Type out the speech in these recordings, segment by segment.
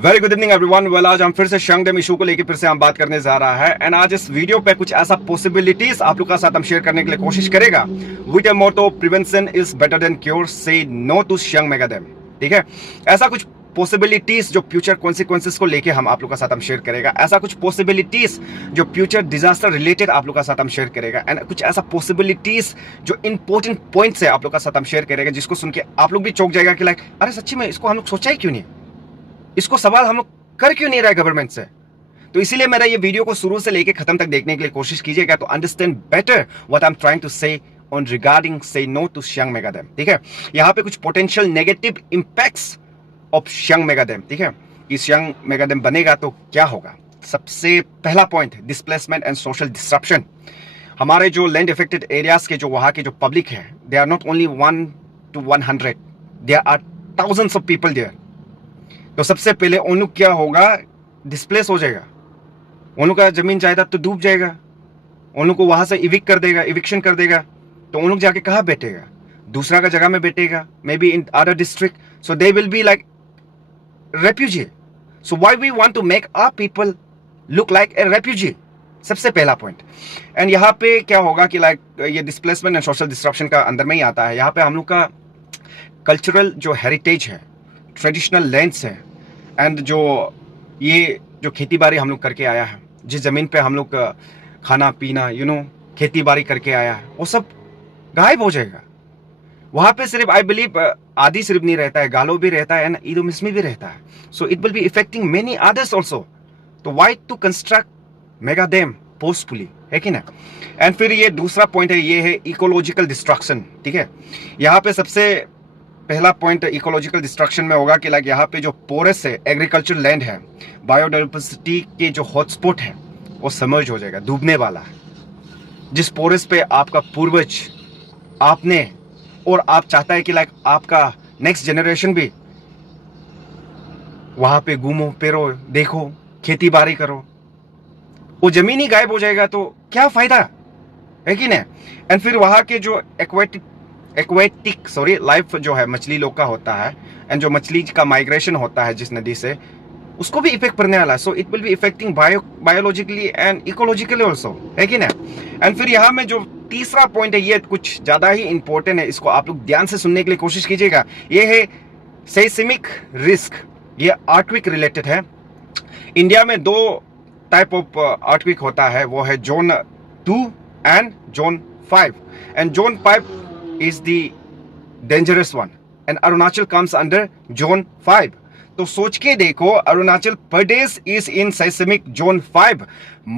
Very good evening everyone. Well, आज हम फिर से शंगडेम इशू को लेकर फिर से हम बात करने जा रहा है। एंड आज इस वीडियो पे कुछ ऐसा पॉसिबिलिटीज आप लोग के साथ हम शेयर करने के लिए कोशिश करेगा। With a motto prevention is better than cure, say no to Siang mega dam. ठीक है, ऐसा कुछ पॉसिबिलिटीज जो फ्यूचर कॉन्सिक्वेंसेस को लेके हम आप लोग का साथ हम शेयर करेगा। ऐसा कुछ पॉसिबिलिटीज जो फ्यूचर डिजास्टर रिलेटेड आप लोग का साथ हम शेयर करेगा। एंड कुछ ऐसा पॉसिबिलिटीज जो इंपॉर्टेंट पॉइंट्स है आप लोग का साथ हम शेयर करेगा, जिसको सुन के आप लोग भी चौंक जाएगा कि लाइक अरे सच्ची में इसको हम लोग सोचा ही क्यों नहीं, इसको सवाल हम लोग कर क्यों नहीं रहा है गवर्नमेंट से। तो इसीलिए मेरा ये वीडियो को शुरू से लेके खत्म तक देखने के लिए कोशिश कीजिएगा तो understand better what I am trying to say on regarding say no to Siang mega dam. ठीक है, यहां पे कुछ potential negative impacts of Siang mega dam. ठीक है, कि शंग मेगाडेम बनेगा तो क्या होगा। सबसे पहला point, displacement and social disruption. हमारे जो लैंड इफेक्टेड एरियाज के जो वहां के जो पब्लिक है, they are not only 1 to 100, there are thousands of people there. तो सबसे पहले उन लोग क्या होगा, डिस्प्लेस हो जाएगा, उन लोग का जमीन जायदाद तो डूब जाएगा, उन लोग को वहां से इविक कर देगा, इविक्शन कर देगा। तो उन लोग जाके कहाँ बैठेगा, दूसरा का जगह में बैठेगा, may be in other district. So they will be like refugee. So why we want to make our people look like a refugee, सबसे पहला पॉइंट। एंड यहाँ पे क्या होगा कि लाइक ये डिस्प्लेसमेंट एंड सोशल डिस्ट्रप्शन का अंदर में ही आता है। यहाँ पे हम लोग का कल्चरल जो हेरिटेज है, ट्रेडिशनल लैंड्स है, एंड जो ये जो खेती बाड़ी हम लोग करके आया है, जिस जमीन पे हम लोग खाना पीना खेती बाड़ी करके आया है, वो सब गायब हो जाएगा। वहां पे सिर्फ आई बिलीव आदि सिर्फ नहीं रहता है, गालो भी रहता है एंड ईदो मिस्मी भी रहता है। So it will be effecting many others also. तो why to construct mega dam forcefully, है कि ना। एंड फिर ये दूसरा पॉइंट है, ये है इकोलॉजिकल डिस्ट्रक्शन। ठीक है, यहाँ पे सबसे पहला पॉइंट इकोलॉजिकल डिस्ट्रक्शन में होगा कि लाइक यहाँ पे जो पोरस है, एग्रीकल्चर लैंड है, बायोडाइवर्सिटी के जो हॉटस्पॉट है, वो समर्ज हो जाएगा, डूबने वाला है। जिस पोरस पे आपका पूर्वज, आपने और आप चाहता है कि लाइक आपका नेक्स्ट जनरेशन भी वहां पे घूमो फिरो, देखो, खेती बाड़ी करो, वो जमीन ही गायब हो जाएगा तो क्या फायदा, है कि नहीं। एंड फिर वहां के जो एक्वेटिक लाइफ जो है, मछली लोग का होता है, एंड जो मछली का माइग्रेशन होता है जिस नदी से, उसको भी इफेक्ट पड़ने वाला है। So it will be effecting biologically and ecologically also, है कि ना। एंड फिर यहाँ में जो तीसरा पॉइंट है, ये कुछ ज्यादा ही इंपॉर्टेंट है, इसको आप लोग ध्यान से सुनने के लिए कोशिश कीजिएगा। ये है सेismic रिस्क। ये अर्थक्वेक रिलेटेड है। इंडिया में दो टाइप ऑफ अर्थक्वेक होता है, वो है zone 2 and zone 5। And zone 5 is the dangerous one and Arunachal comes under zone 5. तो सोच के देखो, Arunachal Pradesh is in seismic zone 5,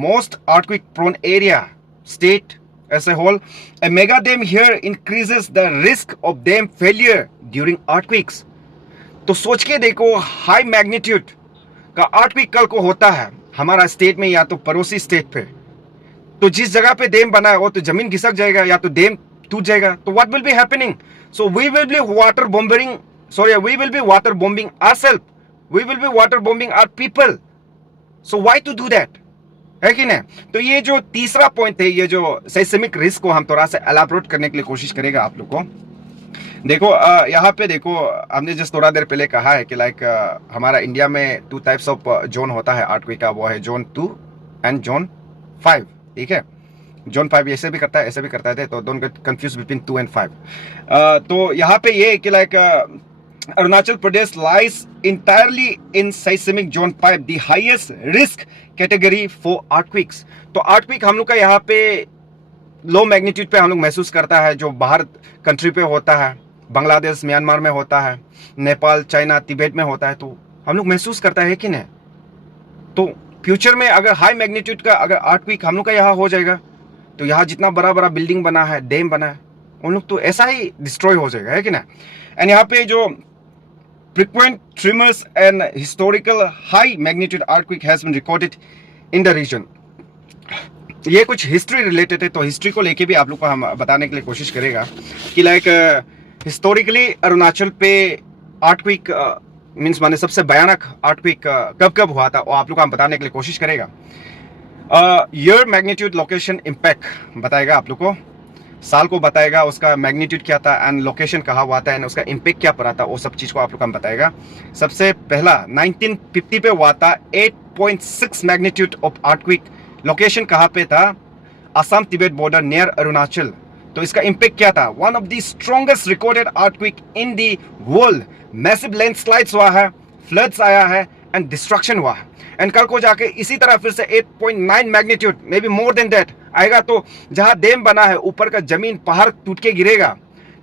most earthquake prone area, state as a whole. A mega dam here increases the risk of dam failure during earthquakes. तो सोच के देखो, high magnitude का earthquake कल को होता है हमारा स्टेट में या तो पड़ोसी स्टेट पे, तो जिस जगह पे डैम बना है वो तो जमीन खिसक जाएगा या तो डैम टूट जाएगा। तो what will be happening, so we will be water bombing ourself, we will be water bombing our people. So why to do that, है कि नहीं। तो ये जो तीसरा पॉइंट है, ये जो सेismic रिस्क को हम थोड़ा सा एलाबोरेट करने के लिए कोशिश करेगा आप लोग को। देखो यहाँ पे देखो, हमने जिस थोड़ा देर पहले कहा है कि लाइक हमारा इंडिया में 2 टाइप्स ऑफ जोन होता है अर्थक्वेक का, वो है जोन 2 एंड जोन 5। ठीक है, जोन 5 ऐसे भी करता है, ऐसे भी करता है, तो don't get confuse between 2 and 5। तो यहाँ पे ये कि like Arunachal Pradesh lies entirely in seismic zone 5, the highest risk category for earthquakes. तो अर्थक्वेक हम लोग का यहाँ पे लो मैग्नीट्यूड पे हम लोग महसूस करता है, जो बाहर कंट्री पे होता है, बांग्लादेश, म्यांमार में होता है, नेपाल, चाइना, तिब्बत में होता है, तो हम लोग महसूस करता है कि नहीं। तो फ्यूचर में अगर हाई मैग्नीट्यूड का अगर अर्थक्वेक हम लोग का यहाँ हो जाएगा, तो यहाँ जितना बड़ा बड़ा बिल्डिंग बना है, डैम बना है, उन लोग तो ऐसा ही डिस्ट्रॉय हो जाएगा, है कि ना। एंड यहाँ पे जो frequent tremors and historical high magnitude earthquake has been recorded in the region. ये कुछ हिस्ट्री रिलेटेड है, तो हिस्ट्री को लेके भी आप लोग को हम बताने के लिए कोशिश करेगा कि लाइक हिस्टोरिकली अरुणाचल पे अर्थक्वेक मीन्स माने सबसे भयानक अर्थक्वेक कब कब हुआ था, वो आप लोग को हम बताने के लिए कोशिश करेगा। ईयर मैग्नीट्यूड लोकेशन इम्पैक्ट बताएगा आप लोग को। साल को बताएगा, उसका मैग्नीट्यूड क्या था एंड लोकेशन कहाँ हुआ था एंड उसका इम्पैक्ट क्या पड़ा था, वो सब चीज़ को आप लोग को हम बताएगा। सबसे पहला 1950 पे हुआ था 8.6 मैग्नीट्यूड ऑफ अर्थक्वेक। लोकेशन कहाँ पे था? Assam Tibet border near Arunachal. तो इसका इम्पैक्ट क्या था? One of the strongest recorded earthquake in the world. Massive landslides हुआ है, फ्लड्स आया है एंड डिस्ट्रक्शन हुआ है। एंड कल को जाके इसी तरह फिर से 8.9 magnitude, may be more than that आएगा। तो जहां डैम बना है, ऊपर का जमीन पहाड़ टूट के गिरेगा,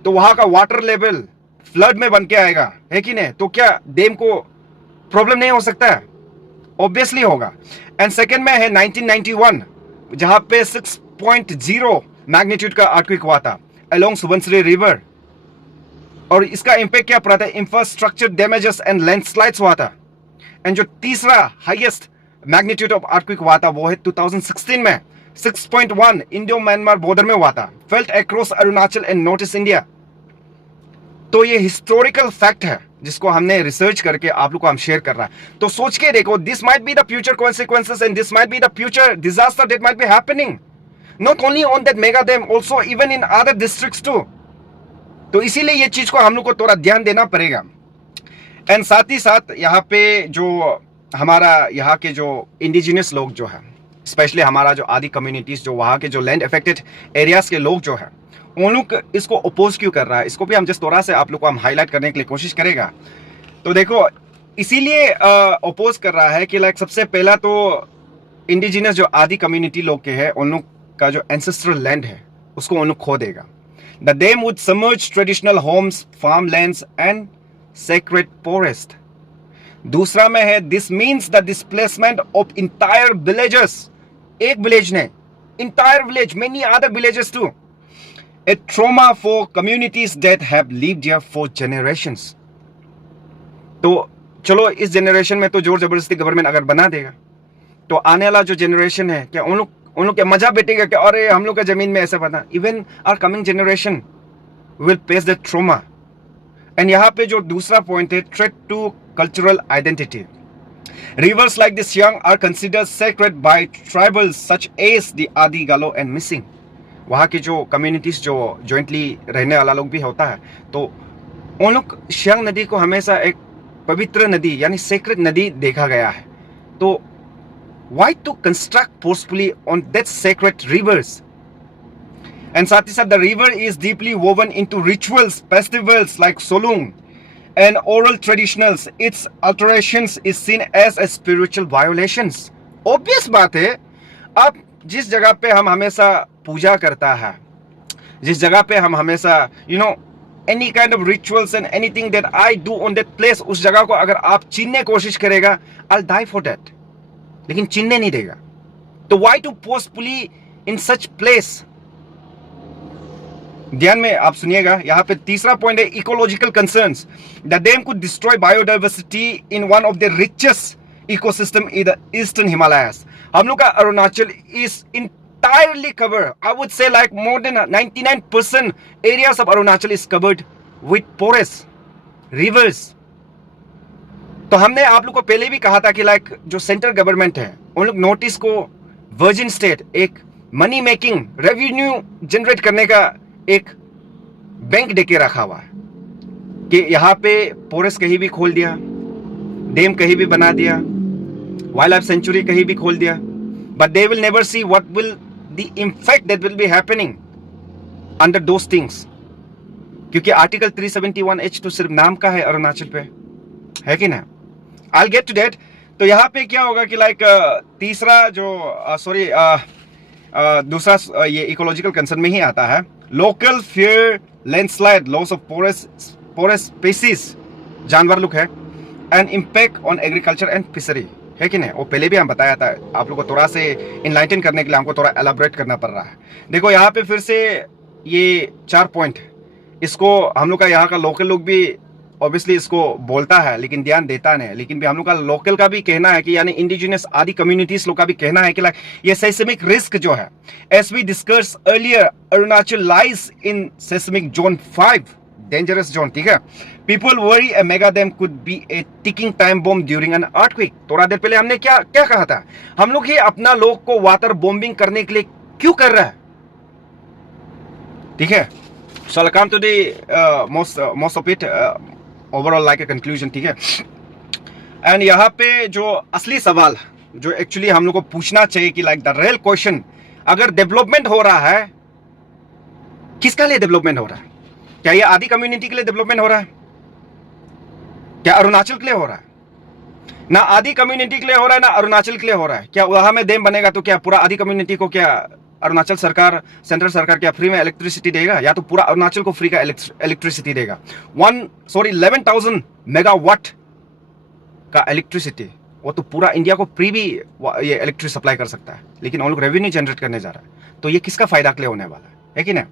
तो वहां का वाटर लेवल फ्लड में बन के आएगा, है कि नहीं? तो क्या डैम को प्रॉब्लम नहीं हो सकता है? ऑब्वियसली होगा। एंड सेकेंड में है 1991, जहां पे 6.0 मैग्नीट्यूड का अर्थक्वेक हुआ था अलोंग सुबनसिरी रिवर। और इसका इंपैक्ट क्या पड़ा था? इंफ्रास्ट्रक्चर डैमेजेस एंड लैंडस्लाइड्स हुआ था। एंड जो तीसरा हाईएस्ट मैग्नीट्यूड ऑफ अर्थक्वेक हुआ था वो है 2016 में 6.1 इंडो म्यांमार बॉर्डर में हुआ था, felt across Arunachal and north east India. तो ये हिस्टोरिकल फैक्ट है जिसको हमने रिसर्च करके आप लोग को हम शेयर कर रहा है। तो सोच के देखो, this might be the future consequences and this might be the future disaster that might be happening not only on that mega dam, also even in other districts too. तो इसीलिए ये चीज को हम लोग को थोड़ा ध्यान देना पड़ेगा। एंड साथ ही साथ यहाँ पे जो हमारा यहाँ के जो इंडिजिनियस लोग जो है, स्पेशली हमारा जो आदि कम्युनिटीज, जो वहाँ के जो लैंड अफेक्टेड एरियाज के लोग जो है, उन लोग इसको अपोज क्यों कर रहा है, इसको भी हम जिस थोड़ा से आप लोग को हम हाईलाइट करने के लिए कोशिश करेगा। तो देखो, इसीलिए अपोज कर रहा है कि लाइक सबसे पहला तो इंडिजिनियस जो आदि कम्युनिटी लोग के हैं, उन लोग का जो एंसेस्ट्रल लैंड है उसको उन लोग खो देगा। The dam would submerge traditional homes, farm lands and sacred forest. दूसरा में है this means the displacement of entire villages. एक विलेज ने, entire village, many other villages too. A trauma for communities that have lived here for generations. तो चलो इस generation में तो जोर जबरदस्ती गवर्नमेंट अगर बना देगा तो आने वाला जो जनरेशन है, क्या उन लोग क्या मजा बैठेगा कि अरे हम लोग का जमीन में ऐसा बना? Even our coming generation will face the trauma. And यहाँ पे जो दूसरा पॉइंट है, threat to cultural identity. Rivers like the Siang are considered sacred by tribals such as the Adi, Galo and Missing. वहाँ की जो कम्युनिटीज जो jointly रहने वाला लोग भी होता है, तो उन लोग सियांग नदी को हमेशा एक पवित्र नदी यानी सेक्रेड नदी देखा गया है। तो why to construct forcefully on that sacred rivers? And साथ ही साथ the river is deeply woven into rituals, festivals like Solung and oral traditions. Its alterations is seen as a spiritual violations. Obvious बात है, आप जिस जगह पे हम हमेशा पूजा करता है, जिस जगह पे हम हमेशा any kind of rituals and anything that I do on that place, उस जगह को अगर आप छीनने की कोशिश करेगा, आई डाई फॉर दैट, लेकिन छीनने नहीं देगा। तो why to forcefully in such place? ध्यान में आप सुनिएगा। यहां पे तीसरा पॉइंट है ecological concerns. The dam could destroy biodiversity in one of the richest ecosystem in the eastern Himalayas. हम लोग का Arunachal is entirely covered, I would say like more than 99% areas of Arunachal is covered with forests, rivers. तो हमने आप लोग को पहले भी कहा था कि लाइक जो सेंट्रल गवर्नमेंट है, उन लोग नॉर्थ ईस्ट को वर्जिन स्टेट, एक मनी मेकिंग, रेवेन्यू जनरेट करने का एक बैंक देके रखा हुआ है कि यहाँ पे फॉरेस्ट कहीं भी खोल दिया, डैम कहीं भी बना दिया, वाइल्ड लाइफ सेंचुरी कहीं भी खोल दिया, but they will never see what will the impact that will be happening under those things. क्योंकि आर्टिकल 371H तो सिर्फ नाम का है अरुणाचल पे, है कि ना? I'll get to that. तो यहाँ पे क्या होगा कि लाइक तीसरा जो दूसरा ये इकोलॉजिकल कंसर्न में ही आता है। Local fear landslide, loss of forest species, जानवर लोग है, and impact on agriculture and fishery, है कि नहीं? वो पहले भी हम बताया था, आप लोग को थोड़ा से इनलाइटन करने के लिए हमको थोड़ा एलाबोरेट करना पड़ रहा है। देखो यहाँ पे फिर से ये 4 पॉइंट, इसको हम लोग का यहाँ का लोकल लोग भी ऑब्वियसली इसको बोलता है लेकिन ध्यान देता नहीं, लेकिन भी हम लोग का लोकल का भी कहना है कि यानी इंडिजिनियस आदि कम्युनिटीज लोग का भी कहना है कि लाइक ये सेस्मिक रिस्क जो है, as we discuss earlier, Arunachal lies in seismic zone 5, dangerous zone, ठीक है। People worry a mega dam could be a ticking time bomb during an earthquake. थोड़ा देर पहले हमने क्या कहा था? हम लोग ही अपना लोग को वाटर बॉम्बिंग करने के लिए क्यों कर रहा है? ठीक है. So I'll come to the most of it overall like a conclusion. ठीक है. एंड यहाँ पे जो असली सवाल जो एक्चुअली हम लोग को पूछना चाहिए कि लाइक द रियल क्वेश्चन, अगर डेवलपमेंट हो रहा है, किसका लिए डेवलपमेंट हो रहा है? क्या ये आदि कम्युनिटी के लिए डेवलपमेंट हो रहा है? क्या अरुणाचल के लिए हो रहा है? ना आदि कम्युनिटी के लिए हो रहा है, ना अरुणाचल के लिए हो रहा है. क्या वहां में डैम बनेगा तो क्या पूरा आदि कम्युनिटी को क्या अरुणाचल सरकार, सेंट्रल सरकार क्या फ्री में इलेक्ट्रिसिटी देगा, या तो पूरा अरुणाचल को फ्री का इलेक्ट्रिसिटी देगा? 11,000 मेगावाट का इलेक्ट्रिसिटी, वो तो पूरा इंडिया को फ्री भी ये इलेक्ट्रिक सप्लाई कर सकता है, लेकिन हम लोग रेवेन्यू जनरेट करने जा रहा है. तो ये किसका फायदा के लिए होने वाला है कि नहीं?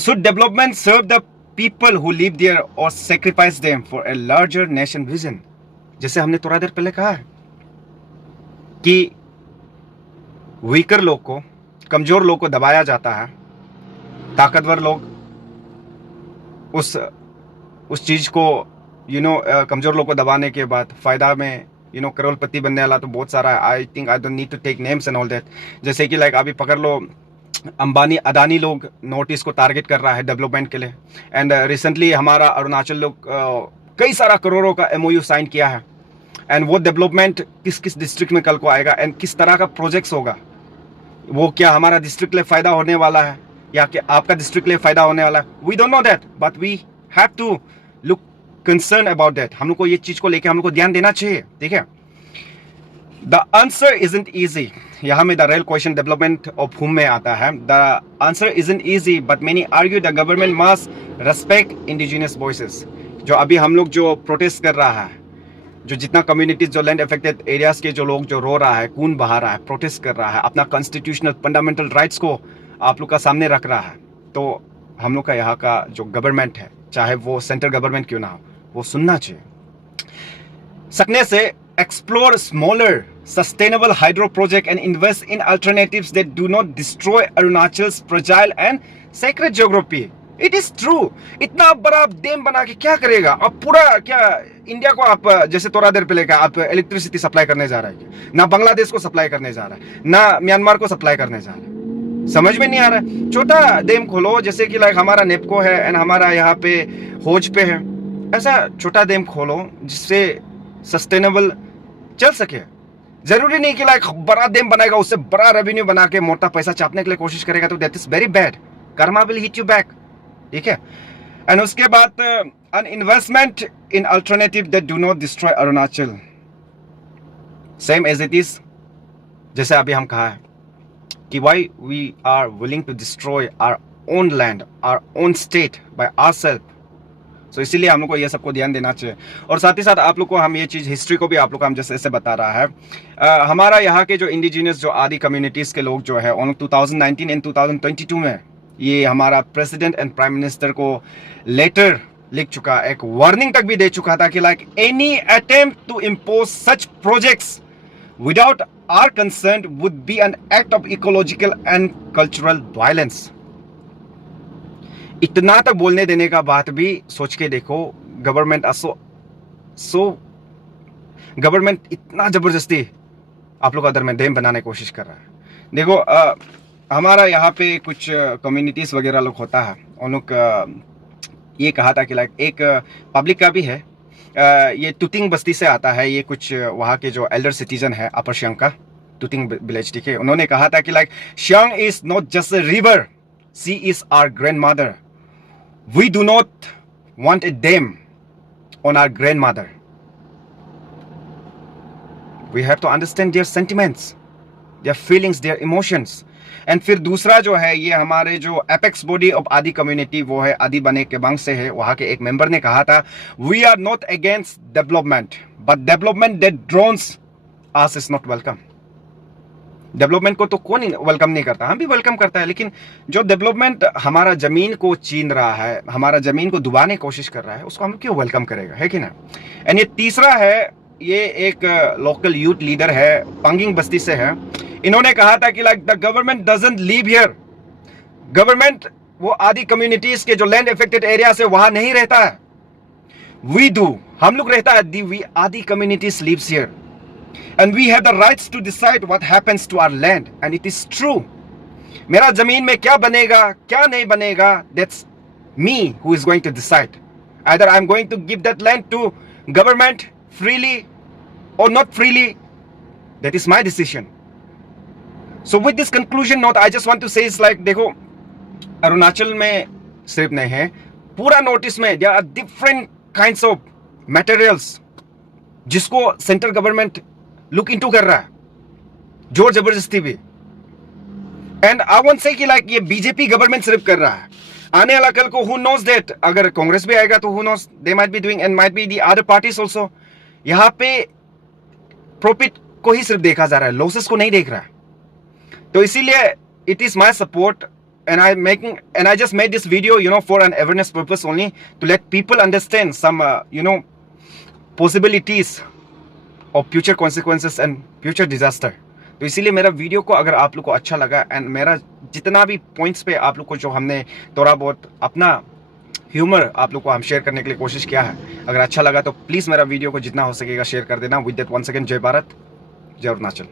Should development serve the people who live there और sacrifice them for a larger nation vision? जैसे हमने थोड़ा देर पहले कहा है कि वीकर लोग को, कमजोर लोग को दबाया जाता है, ताकतवर लोग उस चीज को कमजोर लोग को दबाने के बाद फायदा में करोड़पति बनने वाला तो बहुत सारा. I think I don't need to take names and all that. जैसे कि लाइक अभी पकड़ लो, अंबानी अदानी लोग नॉर्थ ईस्ट को टारगेट कर रहा है डेवलपमेंट के लिए. एंड रिसेंटली हमारा अरुणाचल लोग कई सारा करोड़ों का MOU साइन किया है. एंड वो डेवलपमेंट किस किस डिस्ट्रिक्ट में कल को आएगा एंड किस तरह का प्रोजेक्ट्स होगा, वो क्या हमारा डिस्ट्रिक्ट लिए फायदा होने वाला है या कि आपका डिस्ट्रिक्ट लिए फायदा होने वाला है? We don't know that, but we have to look concern about that. हम लोग को ये चीज को लेकर हम लोग को ध्यान देना चाहिए. ठीक है. The answer isn't easy. यहाँ में the real question development of हुम में आता है. The answer isn't easy but many argue the government must respect indigenous voices. जो अभी हम लोग जो प्रोटेस्ट कर रहा है, जो जितना कम्युनिटीज, जो लैंड अफेक्टेड एरियाज के जो लोग जो रो रहा है, खून बहा रहा है, प्रोटेस्ट कर रहा है, अपना कॉन्स्टिट्यूशनल फंडामेंटल राइट्स को आप लोग का सामने रख रहा है, तो हम लोग का यहाँ का जो गवर्नमेंट है, चाहे वो सेंट्रल गवर्नमेंट क्यों ना हो, वो सुनना चाहिए. सकने से explore smaller sustainable hydro project and invest in alternatives that do not destroy Arunachal's fragile and sacred geography. It is true. इतना बड़ा डैम बना के क्या करेगा? अब पूरा क्या इंडिया को आप, जैसे थोड़ा देर पहले का, आप इलेक्ट्रिसिटी सप्लाई करने जा रहा है? ना बांग्लादेश को सप्लाई करने जा रहा है, ना म्यांमार को सप्लाई करने जा रहा है. समझ में नहीं आ रहा है. छोटा डैम खोलो, जैसे कि लाइक हमारा नेपको है एंड हमारा यहाँ पे होज पे है, ऐसा छोटा डैम खोलो जिससे सस्टेनेबल चल सके. जरूरी नहीं कि लाइक बड़ा डैम बनाएगा, उससे बड़ा रेवेन्यू बना के मोटा पैसा चापने के लिए कोशिश करेगा, तो that is very bad. Karma will hit you back. ठीक है. एंड उसके बाद an investment in alternative that do not destroy Arunachal, same as it is. जैसे अभी हम कहा है कि why we are willing to destroy our own land, our own state by ourselves. So इसीलिए हम लोग को ये सबको ध्यान देना चाहिए. और साथ ही साथ आप लोग को हम ये चीज़, हिस्ट्री को भी आप लोग को हम जैसे ऐसे बता रहा है. हमारा यहाँ के जो इंडिजिनियस जो आदि कम्युनिटीज़ के लोग जो है, उन 2019 एंड 2022 में ये हमारा प्रेसिडेंट एंड प्राइम मिनिस्टर को लेटर लिख चुका, एक वार्निंग तक भी दे चुका था कि like any attempt to impose such projects without our concern would be an act of ecological and cultural violence. इतना तक बोलने देने का बात भी सोच के देखो, गवर्नमेंट गवर्नमेंट इतना जबरदस्ती आप लोग अदर में डैम बनाने की कोशिश कर रहा है. देखो हमारा यहाँ पे कुछ कम्युनिटीज़ वगैरह लोग होता है, उन लोग ये कहा था कि लाइक एक पब्लिक का भी है, ये तुतिंग बस्ती से आता है, ये कुछ वहाँ के जो एल्डर सिटीजन है अपर शियांग का, तुतिंग विलेज. ठीक है. उन्होंने कहा था कि like Siang is not just a river, she is our grandmother. We do not want a dam on our grandmother. We have to understand their sentiments, their feelings, their emotions. And फिर दूसरा जो है, ये हमारे जो apex body of Adi community, वो है आदि बने के बंग से है, वहाँ के एक मेंबर ने कहा था, we are not against development but development that drowns us is not welcome. Development को तो कौन वेलकम नहीं करता, हम भी वेलकम करता है, लेकिन जो डेवलपमेंट हमारा जमीन को छीन रहा है, हमारा जमीन को डुबाने की कोशिश कर रहा है, उसको हम क्यों वेलकम करेगा, है कि ना. एंड ये तीसरा है, ये एक लोकल यूथ लीडर है, पांगिंग बस्ती से है. इन्होंने कहा था कि like the government doesn't live here. Government वो आदि कम्युनिटीज के जो लैंड अफेक्टेड एरिया से वहां नहीं रहता है. वी डू, हम लोग रहता है. The we Adi communities lives here and we have the rights to decide what happens to our land. And it is true. मेरा जमीन में क्या बनेगा क्या नहीं बनेगा, that's me who is going to decide. Either I'm going to give that land to government freely or not freely. That is my decision. So with this conclusion note, I just want to say is like, देखो अरुणाचल में सिर्फ नहीं है, पूरा notice में there are different kinds of materials जिसको central government look into कर रहा है जोर जबरदस्ती भी. एंड आई वोंट से कि लाइक ये बीजेपी गवर्नमेंट सिर्फ कर रहा है. आने वाला कल को हु नोज दैट, अगर कांग्रेस भी आएगा तो who knows, they might be doing and might be the other parties also. यहां पे प्रॉफिट को ही सिर्फ देखा जा रहा है, लॉसेस को नहीं देख रहा है. तो इसीलिए it is my support and I just made this video, you know, for an awareness purpose only, to let people understand some you know, possibilities of future consequences and future disaster. तो इसीलिए मेरा video को अगर आप लोग को अच्छा लगा एंड मेरा जितना भी पॉइंट्स पे आप लोग को जो हमने थोड़ा बहुत अपना ह्यूमर आप लोग को हम शेयर करने के लिए कोशिश किया है, अगर अच्छा लगा तो प्लीज़ मेरा वीडियो को जितना हो सकेगा शेयर कर देना. विद दैट वंस अगेन जय भारत, जय अरुणाचल.